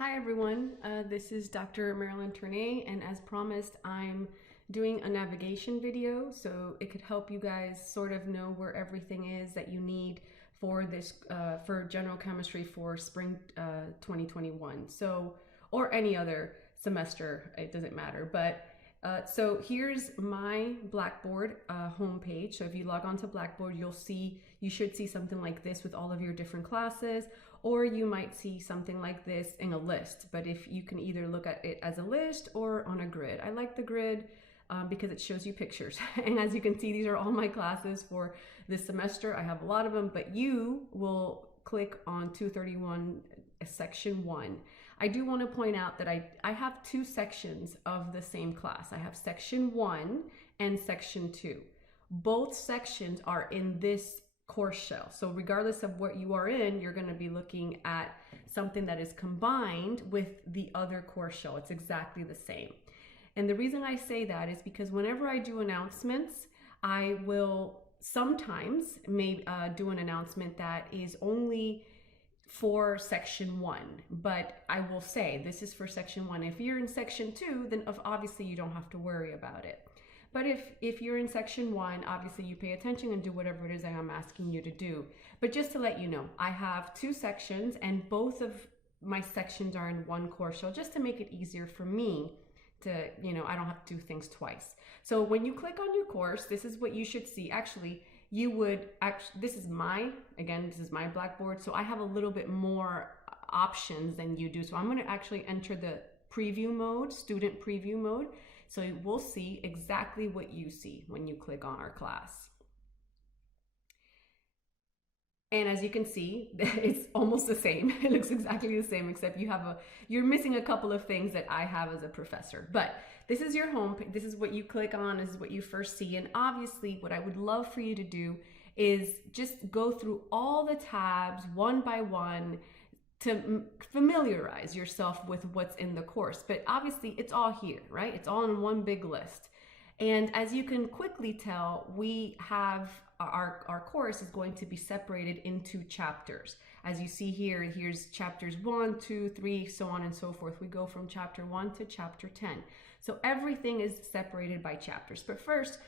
Hi everyone, this is Dr. Marilyn Tournay, and as promised, I'm doing a navigation video so it could help you guys sort of know where everything is that you need for this for general chemistry for spring 2021. So, or any other semester, it doesn't matter. But so here's my Blackboard homepage. So if you log on to Blackboard, you should see something like this with all of your different classes, or you might see something like this in a list. But if you can either look at it as a list or on a grid. I like the grid because it shows you pictures. And as you can see, these are all my classes for this semester. I have a lot of them, but you will click on 231 section 1. I do want to point out that I have two sections of the same class. I have section 1 and section 2. Both sections are in this course shell. So regardless of what you are in, you're going to be looking at something that is combined with the other course shell. It's exactly the same. And the reason I say that is because whenever I do announcements, I will sometimes do an announcement that is only for section 1, but I will say this is for section 1. If you're in section 2, then obviously you don't have to worry about it. But if you're in section 1, obviously you pay attention and do whatever it is that I'm asking you to do. But just to let you know, I have two sections and both of my sections are in one course shell, just to make it easier for me to, I don't have to do things twice. So when you click on your course, this is what you should see. Actually, this is my Blackboard, so I have a little bit more options than you do. So I'm going to actually enter the preview mode, student preview mode, so we'll see exactly what you see when you click on our class. And as you can see, it's almost the same. It looks exactly the same, except you're missing a couple of things that I have as a professor. But this is your home. This is what you click on. This is what you first see. And obviously, what I would love for you to do is just go through all the tabs one by one to familiarize yourself with what's in the course. But obviously, it's all here, right? It's all in one big list. And as you can quickly tell, we have our course is going to be separated into chapters. As you see here, here's chapters 1, 2, 3, so on and so forth. We go from chapter 1 to chapter 10. So everything is separated by chapters. But first,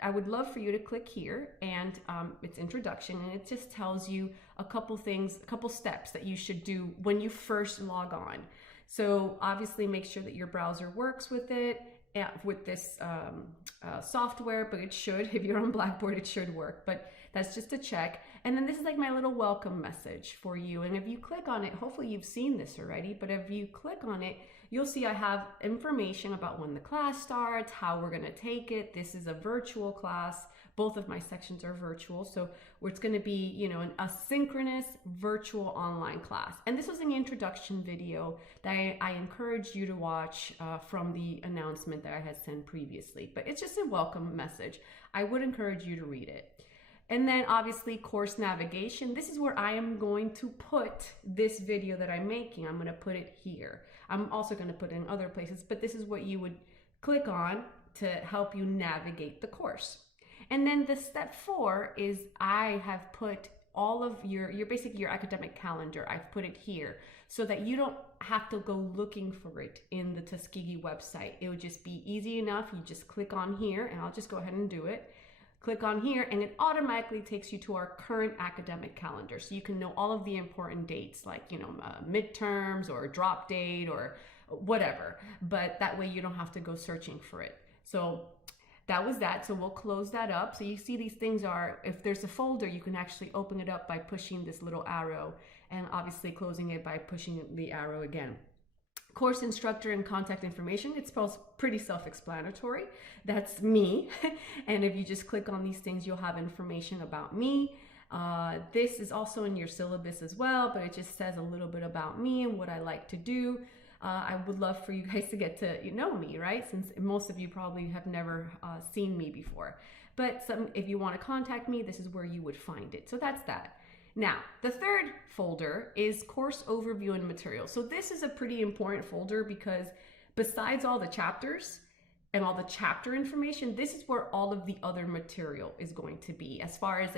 I would love for you to click here, and it's introduction, and it just tells you a couple things, a couple steps that you should do when you first log on. So obviously make sure that your browser works with it, with this software, but it should. If you're on Blackboard, it should work, but that's just a check. And then this is like my little welcome message for you. And if you click on it, hopefully you've seen this already, but if you click on it, you'll see I have information about when the class starts, how we're going to take it. This is a virtual class. Both of my sections are virtual, so it's going to be, an asynchronous virtual online class. And this was an introduction video that I encourage you to watch from the announcement that I had sent previously. But it's just a welcome message. I would encourage you to read it. And then obviously course navigation. This is where I am going to put this video that I'm making. I'm going to put it here. I'm also going to put it in other places, but this is what you would click on to help you navigate the course. And then the step 4 is I have put all of basically your academic calendar. I've put it here so that you don't have to go looking for it in the Tuskegee website. It would just be easy enough. You just click on here, and I'll just go ahead and do it. Click on here, and it automatically takes you to our current academic calendar. So you can know all of the important dates, like, midterms or drop date or whatever. But that way you don't have to go searching for it. So that was that. So we'll close that up. So you see these things are, if there's a folder, you can actually open it up by pushing this little arrow, and obviously closing it by pushing the arrow again. Course instructor and contact information, it's pretty self-explanatory. That's me. And if you just click on these things, you'll have information about me. This is also in your syllabus as well, but it just says a little bit about me and what I like to do. I would love for you guys to get to know me, right? Since most of you probably have never seen me before. But if you want to contact me, this is where you would find it. So that's that. Now, the third folder is course overview and material. So this is a pretty important folder because besides all the chapters and all the chapter information, this is where all of the other material is going to be. As far as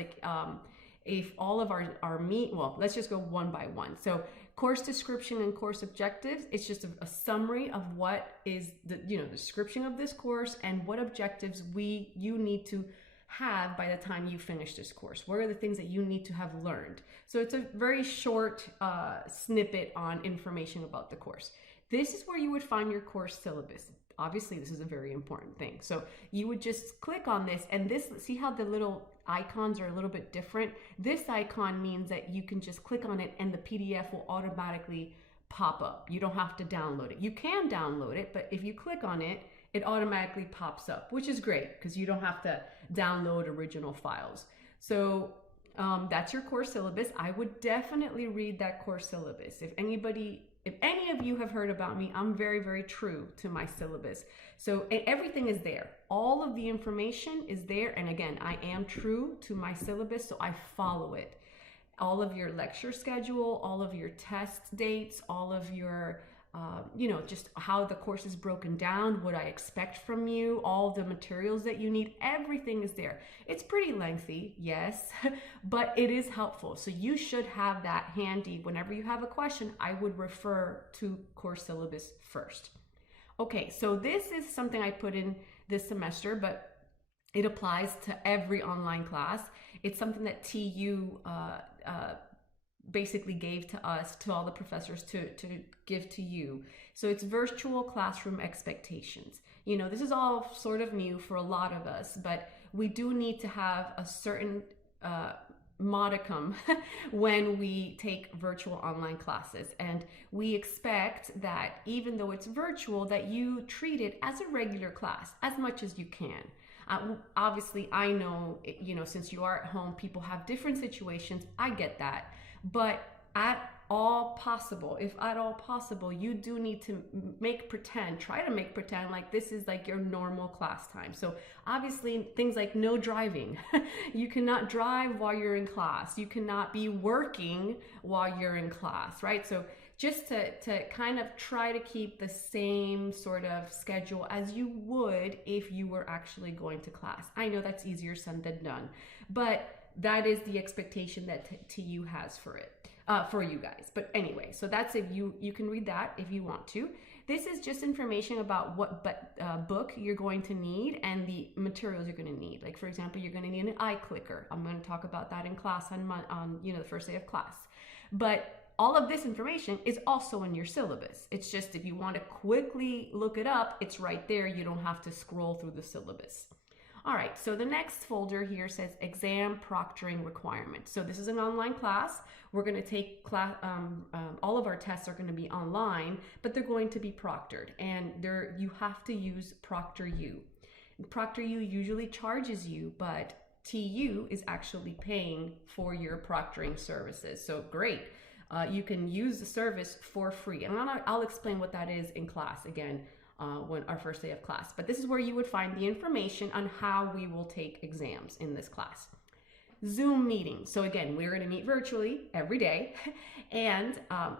if all of well, let's just go one by one. So course description and course objectives, it's just a summary of what is the description of this course and what objectives you need to have by the time you finish this course. What are the things that you need to have learned? So it's a very short snippet on information about the course. This is where you would find your course syllabus. Obviously, this is a very important thing. So you would just click on this, and see how the little icons are a little bit different? This icon means that you can just click on it and the PDF will automatically pop up. You don't have to download it. You can download it, but if you click on it, it automatically pops up, which is great because you don't have to download original files. So that's your course syllabus. I would definitely read that course syllabus. If any of you have heard about me, I'm very, very true to my syllabus. So everything is there. All of the information is there. And again, I am true to my syllabus, so I follow it. All of your lecture schedule, all of your test dates, all of your just how the course is broken down, what I expect from you, all the materials that you need, everything is there. It's pretty lengthy, yes, but it is helpful. So you should have that handy. Whenever you have a question, I would refer to course syllabus first. Okay, so this is something I put in this semester, but it applies to every online class. It's something that TU basically gave to us, to all the professors, to give to you. So it's virtual classroom expectations. This is all sort of new for a lot of us, but we do need to have a certain modicum when we take virtual online classes. And we expect that even though it's virtual, that you treat it as a regular class as much as you can. Obviously, I know, since you are at home, people have different situations. I get that. But if at all possible, you do need to try to make pretend like this is like your normal class time. So obviously things like no driving. You cannot drive while you're in class. You cannot be working while you're in class, right? So just to kind of try to keep the same sort of schedule as you would if you were actually going to class. I know that's easier said than done, but that is the expectation that TU has for you guys. But anyway, so that's if you can read that if you want to. This is just information about what book you're going to need and the materials you're going to need. Like, for example, you're going to need an iClicker. I'm going to talk about that in class on the first day of class. But all of this information is also in your syllabus. It's just if you want to quickly look it up, it's right there. You don't have to scroll through the syllabus. All right, so the next folder here says exam proctoring requirements. So this is an online class. We're going to take class, all of our tests are going to be online, but they're going to be proctored, and you have to use ProctorU. ProctorU usually charges you, but TU is actually paying for your proctoring services. So great. You can use the service for free. And I'll explain what that is in class again when our first day of class. But this is where you would find the information on how we will take exams in this class. Zoom meetings. So again, we're going to meet virtually every day. And I'm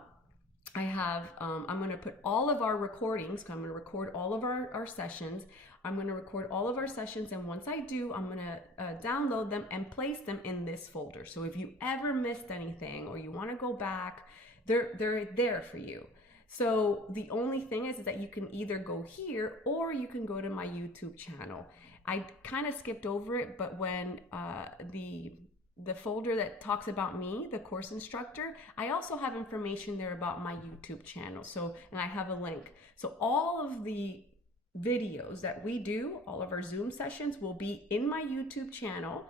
going to put all of our recordings, I'm going to record all of our sessions. I'm going to record all of our sessions, and once I do, I'm going to download them and place them in this folder. So if you ever missed anything or you want to go back, they're there for you. So the only thing is that you can either go here or you can go to my YouTube channel. I kind of skipped over it, but when the folder that talks about me, the course instructor, I also have information there about my YouTube channel. So, and I have a link. So all of the videos that we do, all of our Zoom sessions will be in my YouTube channel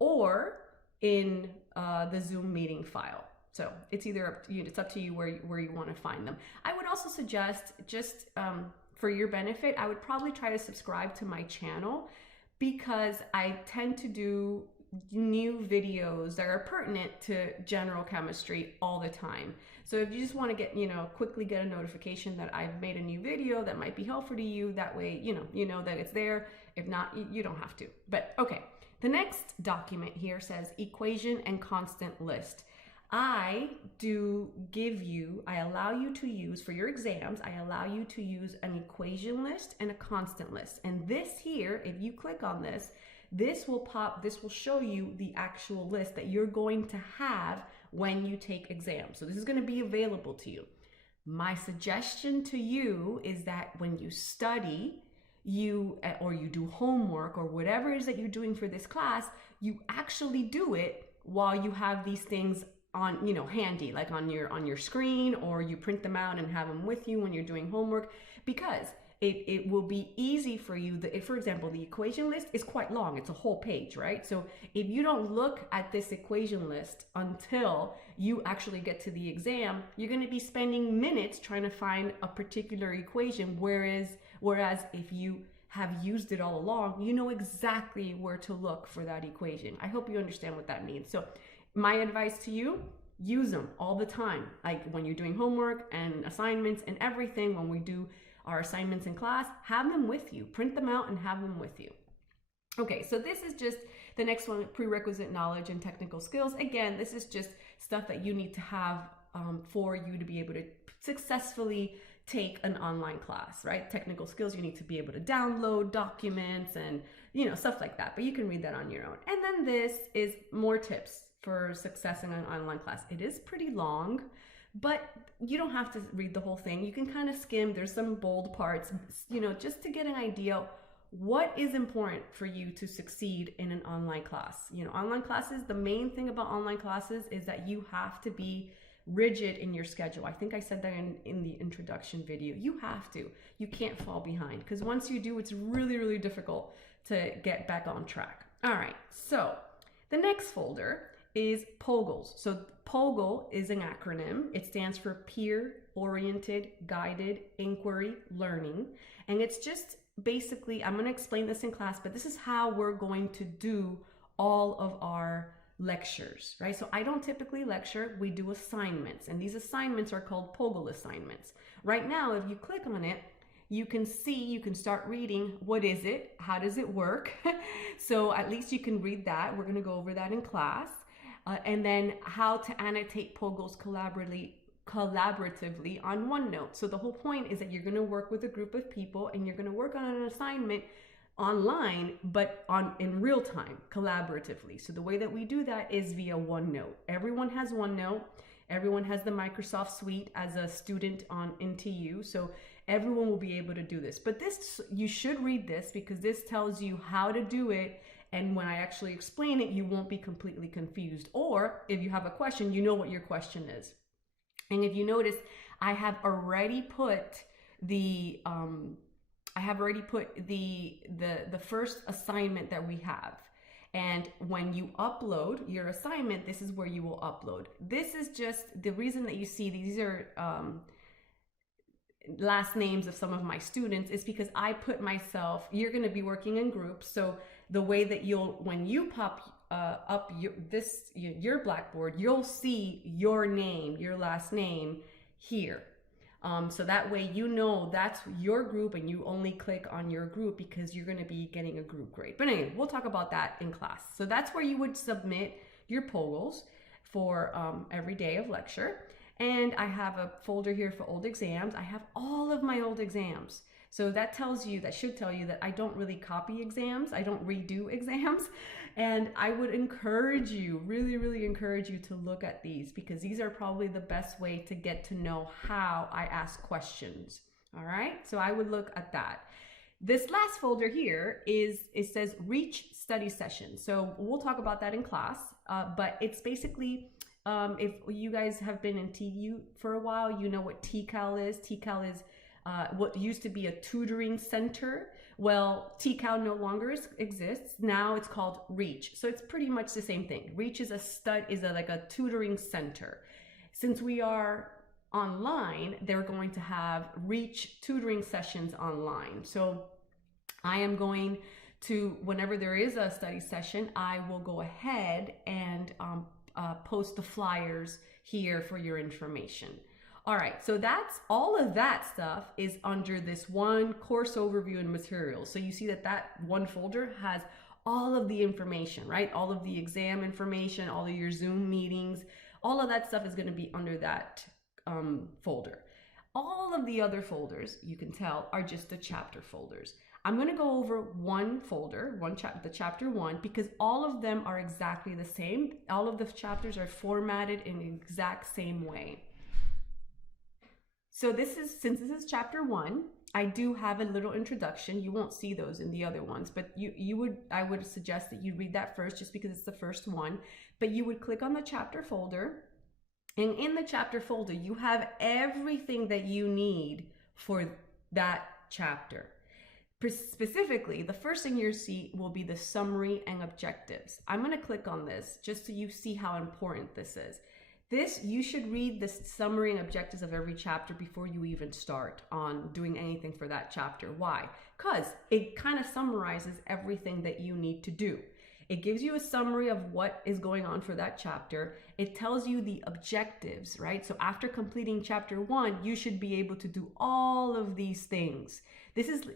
or in the Zoom meeting file. So it's up to you where you want to find them. I would also suggest, just for your benefit, I would probably try to subscribe to my channel, because I tend to do new videos that are pertinent to general chemistry all the time. So if you just want to get, quickly get a notification that I've made a new video that might be helpful to you, that way, you know that it's there. If not, you don't have to. But okay, the next document here says equation and constant list. I allow you to use, for your exams, I allow you to use an equation list and a constant list. And this here, if you click on this, this will show you the actual list that you're going to have when you take exams. So this is going to be available to you. My suggestion to you is that when you study, or you do homework or whatever it is that you're doing for this class, you actually do it while you have these things on, handy, like on your screen, or you print them out and have them with you when you're doing homework, because it will be easy for you. For example, the equation list is quite long. It's a whole page, right? So if you don't look at this equation list until you actually get to the exam, you're going to be spending minutes trying to find a particular equation, whereas if you have used it all along, you know exactly where to look for that equation. I hope you understand what that means. So my advice to you, use them all the time. Like when you're doing homework and assignments and everything, when we do our assignments in class, have them with you. Print them out and have them with you. Okay, so this is just the next one, prerequisite knowledge and technical skills. Again, this is just stuff that you need to have for you to be able to successfully take an online class, right? Technical skills, you need to be able to download documents and, stuff like that, but you can read that on your own. And then this is more tips for success in an online class. It is pretty long, but you don't have to read the whole thing. You can kind of skim. There's some bold parts, just to get an idea what is important for you to succeed in an online class. Online classes, the main thing about online classes is that you have to be rigid in your schedule. I think I said that in the introduction video. You have to. You can't fall behind, because once you do, it's really, really difficult to get back on track. All right, so the next folder is POGLES. So POGLE is an acronym. It stands for Peer Oriented Guided Inquiry Learning. And it's just basically, I'm going to explain this in class, but this is how we're going to do all of our lectures, right? So I don't typically lecture, we do assignments, and these assignments are called POGLE assignments. Right now, if you click on it, you can start reading, what is it? How does it work? So at least you can read that. We're going to go over that in class. And then how to annotate POGLES collaboratively on OneNote. So the whole point is that you're going to work with a group of people and you're going to work on an assignment online, but in real time, collaboratively. So the way that we do that is via OneNote. Everyone has OneNote. Everyone has the Microsoft Suite as a student on NTU. So everyone will be able to do this. But you should read this, because this tells you how to do it. And when I actually explain it, you won't be completely confused. Or if you have a question, you know what your question is. And if you notice, I have already put the first assignment that we have. And when you upload your assignment, this is where you will upload. This is just the reason that you see these are last names of some of my students, is because I put myself, you're going to be working in groups. So the way that when you pop up your Blackboard, you'll see your name, your last name here. So that way that's your group, and you only click on your group because you're going to be getting a group grade. But anyway, we'll talk about that in class. So that's where you would submit your POGLES for every day of lecture. And I have a folder here for old exams. I have all of my old exams. So that should tell you that I don't really copy exams. I don't redo exams. And I would encourage you, really, really encourage you to look at these, because these are probably the best way to get to know how I ask questions. All right, so I would look at that. This last folder here it says Reach Study Session. So we'll talk about that in class, but it's basically, if you guys have been in TU for a while, you know what TCAL is. TCAL is what used to be a tutoring center. Well, TCAL no longer exists. Now it's called Reach. So it's pretty much the same thing. Reach is like a tutoring center. Since we are online, they're going to have Reach tutoring sessions online. So I am going to, whenever there is a study session, I will go ahead and post the flyers here for your information. All right, so that's all of that stuff is under this one course overview and materials. So you see that one folder has all of the information, right? All of the exam information, all of your Zoom meetings, all of that stuff is going to be under that folder. All of the other folders, you can tell, are just the chapter folders. I'm going to go over one folder, the chapter 1, because all of them are exactly the same. All of the chapters are formatted in the exact same way. So since this is chapter 1, I do have a little introduction. You won't see those in the other ones, but I would suggest that you read that first just because it's the first one. But you would click on the chapter folder, and in the chapter folder, you have everything that you need for that chapter. Specifically, the first thing you'll see will be the summary and objectives. I'm going to click on this just so you see how important this is. You should read the summary and objectives of every chapter before you even start on doing anything for that chapter. Why? Because it kind of summarizes everything that you need to do. It gives you a summary of what is going on for that chapter. It tells you the objectives, right? So after completing chapter 1, you should be able to do all of these things.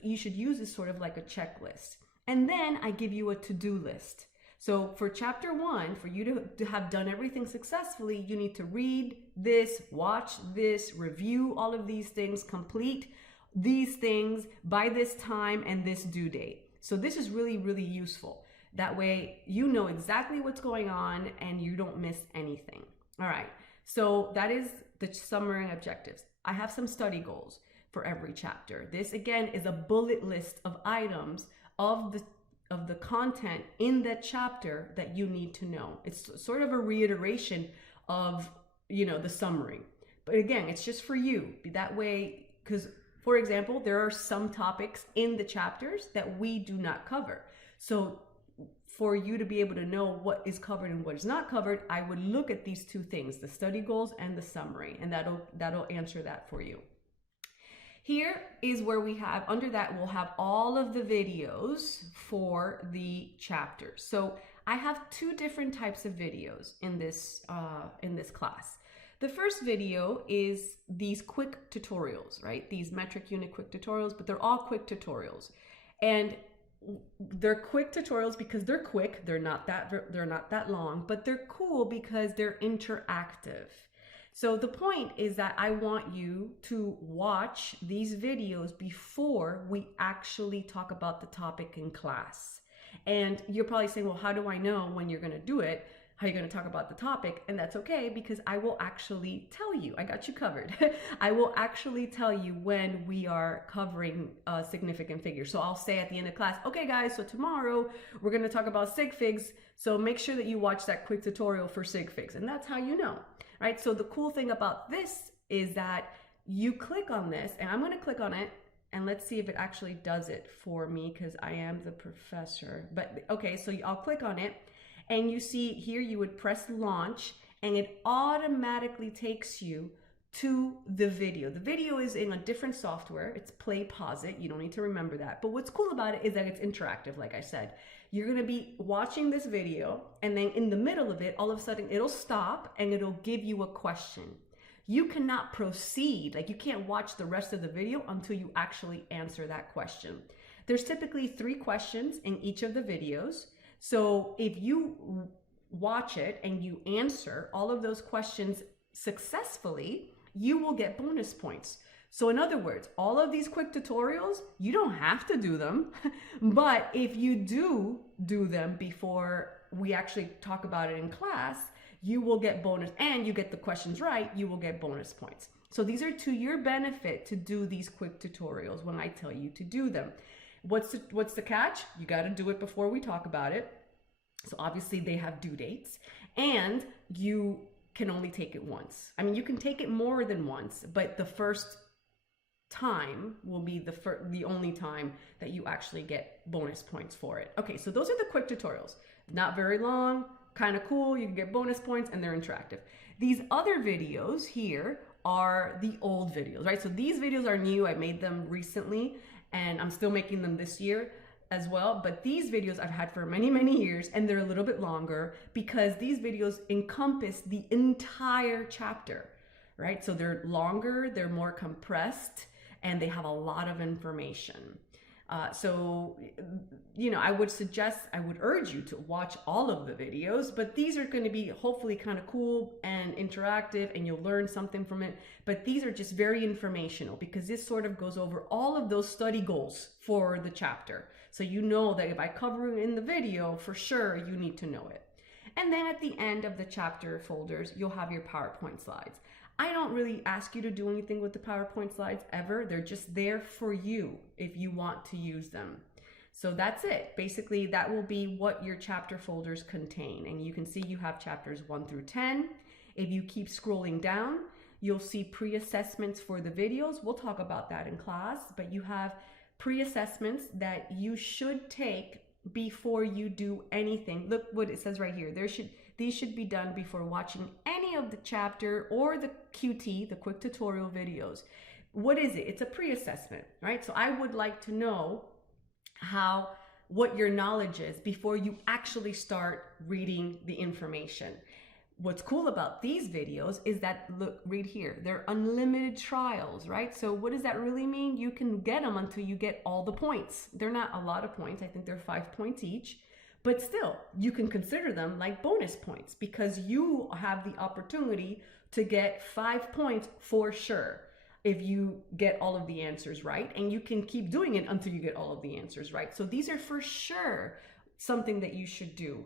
You should use this sort of like a checklist. And then I give you a to-do list. So for chapter 1, for you to have done everything successfully, you need to read this, watch this, review all of these things, complete these things by this time and this due date. So this is really, really useful. That way you know exactly what's going on and you don't miss anything. All right, so that is the summary and objectives. I have some study goals for every chapter. This again is a bullet list of items of the content in that chapter that you need to know. It's sort of a reiteration of, the summary. But again, it's just for you. That way, because for example, there are some topics in the chapters that we do not cover. So for you to be able to know what is covered and what is not covered, I would look at these two things, the study goals and the summary, and that'll answer that for you. Here is where under that, we'll have all of the videos for the chapters. So I have 2 different types of videos in this class. The first video is these quick tutorials, right? These metric unit quick tutorials, but they're all quick tutorials. And they're quick tutorials because they're quick, they're not that long, but they're cool because they're interactive. So the point is that I want you to watch these videos before we actually talk about the topic in class. And you're probably saying, well, how do I know when you're going to do it? How you're going to talk about the topic? And that's okay, because I will actually tell you. I got you covered. I will actually tell you when we are covering a significant figure. So I'll say at the end of class, okay guys, so tomorrow we're going to talk about sig figs. So make sure that you watch that quick tutorial for sig figs. And that's how you know. Right? So the cool thing about this is that you click on this, and I'm going to click on it, and let's see if it actually does it for me, because I am the professor. But okay, so I'll click on it, and you see here you would press launch, and it automatically takes you to the video. The video is in a different software. It's Play Pause It. You don't need to remember that. But what's cool about it is that it's interactive, like I said. You're going to be watching this video, and then in the middle of it, all of a sudden it'll stop and it'll give you a question. You cannot proceed, like you can't watch the rest of the video until you actually answer that question. There's typically 3 questions in each of the videos. So if you watch it and you answer all of those questions successfully, you will get bonus points. So in other words, all of these quick tutorials, you don't have to do them, but if you do them before we actually talk about it in class, you will get bonus, and you get the questions right, you will get bonus points. So these are to your benefit to do these quick tutorials when I tell you to do them. What's the catch? You got to do it before we talk about it. So obviously they have due dates, and you can only take it once. I mean, you can take it more than once, but the first time will be the only time that you actually get bonus points for it. Okay, so those are the quick tutorials. Not very long, kind of cool, you can get bonus points, and they're interactive. These other videos here are the old videos, right? So these videos are new. I made them recently, and I'm still making them this year as well. But these videos I've had for many, many years, and they're a little bit longer because these videos encompass the entire chapter, right? So they're longer, they're more compressed, and they have a lot of information. So, I would urge you to watch all of the videos, but these are going to be hopefully kind of cool and interactive, and you'll learn something from it. But these are just very informational, because this sort of goes over all of those study goals for the chapter. So you know that if I cover it in the video, for sure, you need to know it. And then at the end of the chapter folders, you'll have your PowerPoint slides. I don't really ask you to do anything with the PowerPoint slides ever. They're just there for you if you want to use them. So that's it. Basically, that will be what your chapter folders contain. And you can see you have chapters 1 through 10. If you keep scrolling down, you'll see pre-assessments for the videos. We'll talk about that in class, but you have pre-assessments that you should take before you do anything. Look what it says right here. These should be done before watching any of the chapter or the QT, the quick tutorial videos. What is it? It's a pre-assessment, right? So I would like to know what your knowledge is before you actually start reading the information. What's cool about these videos is that, look, read here, they're unlimited trials, right? So what does that really mean? You can get them until you get all the points. They're not a lot of points. I think they're 5 points each. But still, you can consider them like bonus points, because you have the opportunity to get 5 points for sure if you get all of the answers right, and you can keep doing it until you get all of the answers right. So these are for sure something that you should do,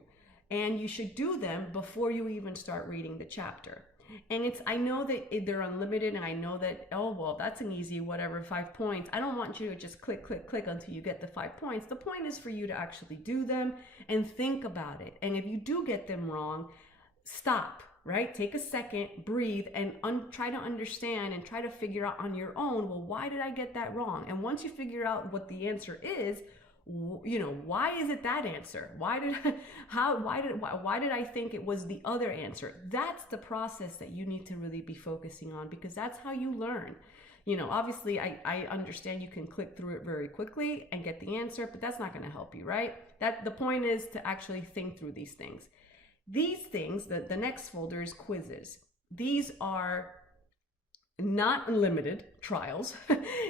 and you should do them before you even start reading the chapter. And I know that they're unlimited, and I know that, oh, well, that's an easy, whatever, 5 points. I don't want you to just click, click, click until you get the 5 points. The point is for you to actually do them and think about it. And if you do get them wrong, stop, right? Take a second, breathe, and try to understand and try to figure out on your own, well, why did I get that wrong? And once you figure out what the answer is, why is it that answer? Why did I think it was the other answer? That's the process that you need to really be focusing on, because that's how you learn. Obviously I understand you can click through it very quickly and get the answer, but that's not going to help you, right? The point is to actually think through these things. These things, the next folder is quizzes. These are not unlimited trials.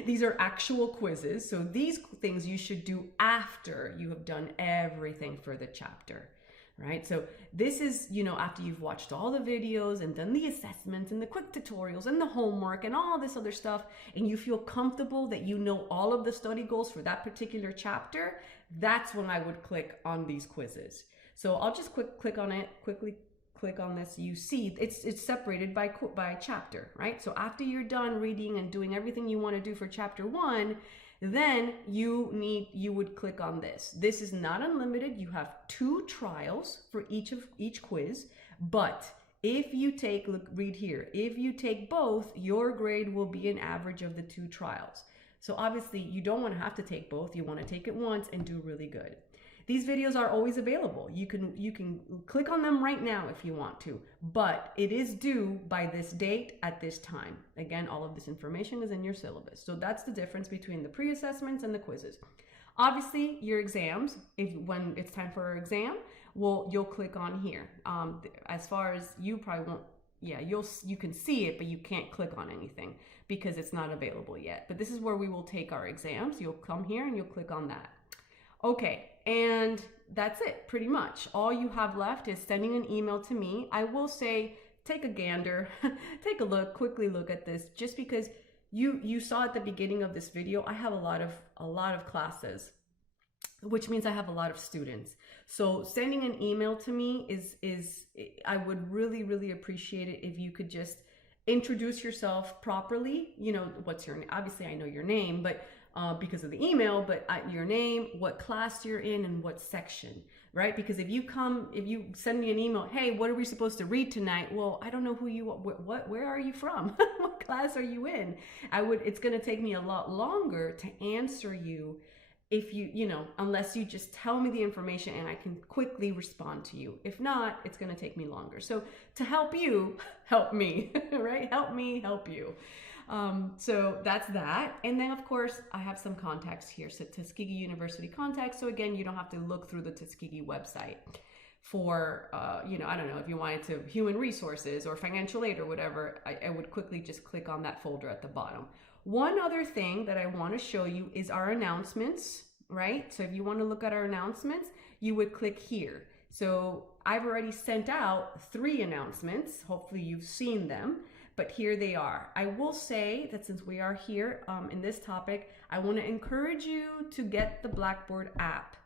These are actual quizzes. So these things you should do after you have done everything for the chapter, right? So this is, after you've watched all the videos and done the assessments and the quick tutorials and the homework and all this other stuff, and you feel comfortable that you know all of the study goals for that particular chapter, that's when I would click on these quizzes. So I'll just click on it, quickly click on this. You see it's separated by chapter, right? So after you're done reading and doing everything you want to do for chapter 1, then you would click on this. This is not unlimited. You have 2 trials for each quiz, but if you take, read here, if you take both, your grade will be an average of the 2 trials. So obviously you don't want to have to take both. You want to take it once and do really good. These videos are always available. You can click on them right now if you want to, but it is due by this date at this time. Again, all of this information is in your syllabus. So that's the difference between the pre-assessments and the quizzes. Obviously, your exams, when it's time for our exam, you'll click on here. As far as you probably won't, you can see it, but you can't click on anything because it's not available yet. But this is where we will take our exams. You'll come here and you'll click on that. Okay, and that's it, pretty much. All you have left is sending an email to me. I will say, take a gander, take a look, quickly look at this, just because you saw at the beginning of this video, I have a lot of classes, which means I have a lot of students. So sending an email to me is I would really, really appreciate it if you could just introduce yourself properly. What's your name? Obviously I know your name, but because of the email, but your name, what class you're in, and what section, right? Because if you send me an email, hey, what are we supposed to read tonight? Well, I don't know who you are, where are you from? What class are you in? It's going to take me a lot longer to answer you if unless you just tell me the information and I can quickly respond to you. If not, it's going to take me longer. So to help you, help me, right? Help me, help you. So that's that. And then of course I have some contacts here. So Tuskegee University contacts. So again, you don't have to look through the Tuskegee website. for, I don't know, if you wanted to human resources or financial aid or whatever, I would quickly just click on that folder at the bottom. One other thing that I want to show you is our announcements, right? So if you want to look at our announcements, you would click here. So I've already sent out 3 announcements. Hopefully you've seen them, but here they are. I will say that since we are here in this topic, I want to encourage you to get the Blackboard app.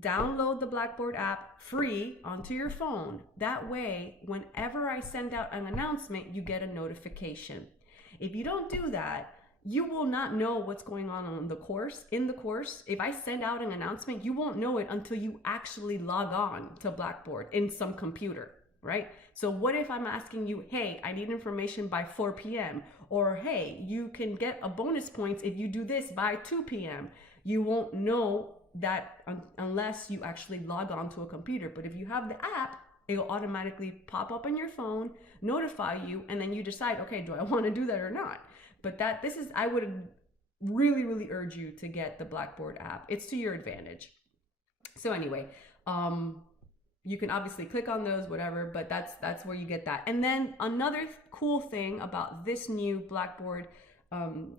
Download the Blackboard app free onto your phone. That way, whenever I send out an announcement, you get a notification. If you don't do that, you will not know what's going on in the course. If I send out an announcement, you won't know it until you actually log on to Blackboard in some computer, right? So what if I'm asking you, hey, I need information by 4 p.m. or hey, you can get a bonus points if you do this by 2 p.m. You won't know that unless you actually log on to a computer. But if you have the app, it'll automatically pop up on your phone, notify you, and then you decide, okay, do I want to do that or not? But I would really, really urge you to get the Blackboard app. It's to your advantage. So anyway, you can obviously click on those, whatever, but that's where you get that. And then another cool thing about this new Blackboard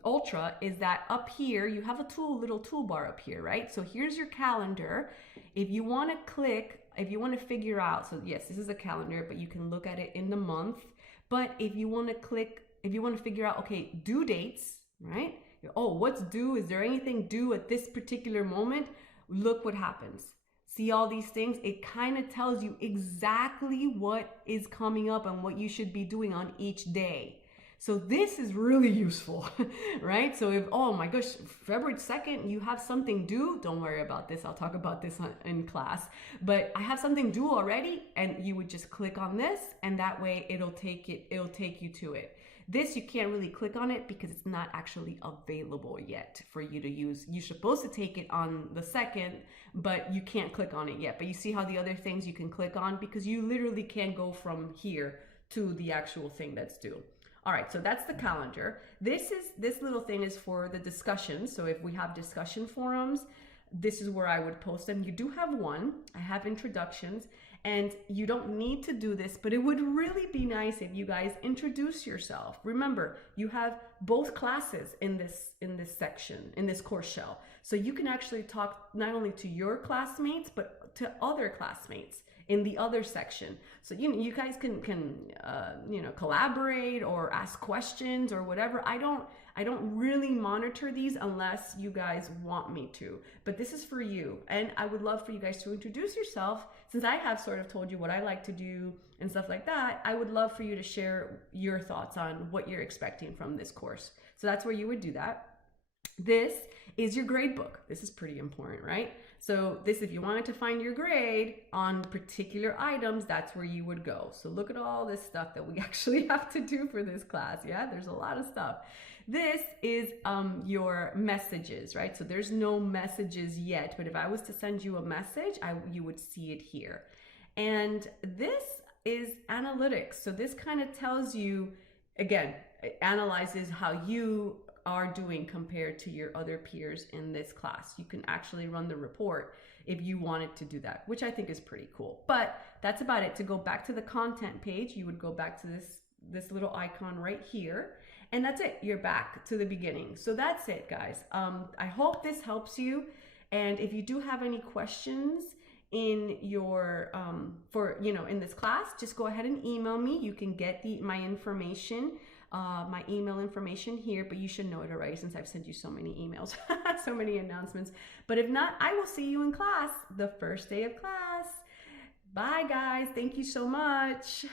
Ultra is that up here, you have a little toolbar up here, right? So here's your calendar. If you want to figure out, so yes, this is a calendar, but you can look at it in the month. But if you want to figure out, okay, due dates, right? Oh, what's due? Is there anything due at this particular moment? Look what happens. See all these things? It kind of tells you exactly what is coming up and what you should be doing on each day. So this is really useful, right? So if, oh my gosh, February 2nd, you have something due, don't worry about this. I'll talk about this in class, but I have something due already, and you would just click on this, and that way it'll take you to it. This, you can't really click on it because it's not actually available yet for you to use. You're supposed to take it on the 2nd, but you can't click on it yet. But you see how the other things you can click on, because you literally can't go from here to the actual thing that's due. All right, so that's the calendar. This little thing is for the discussions. So if we have discussion forums, this is where I would post them. You do have one. I have introductions, and you don't need to do this, but it would really be nice if you guys introduce yourself. Remember, you have both classes in this section, in this course shell. So you can actually talk not only to your classmates, but to other classmates in the other section. So you guys can collaborate or ask questions or whatever. I don't really monitor these unless you guys want me to, but this is for you. And I would love for you guys to introduce yourself. Since I have sort of told you what I like to do and stuff like that, I would love for you to share your thoughts on what you're expecting from this course. So that's where you would do that. This is your grade book. This is pretty important, right? So this, if you wanted to find your grade on particular items, that's where you would go. So look at all this stuff that we actually have to do for this class. Yeah, there's a lot of stuff. This is your messages, right? So there's no messages yet, but if I was to send you a message, you would see it here. And this is analytics. So this kind of tells you, again, it analyzes how you are doing compared to your other peers in this class. You can actually run the report if you wanted to do that, which I think is pretty cool. But that's about it. To go back to the content page, you would go back to this little icon right here, and that's it. You're back to the beginning. So that's it, guys. I hope this helps you. And if you do have any questions in your in this class, just go ahead and email me. You can get my information. My email information here, but you should know it already since I've sent you so many emails, so many announcements. But if not, I will see you in class, the first day of class. Bye, guys. Thank you so much.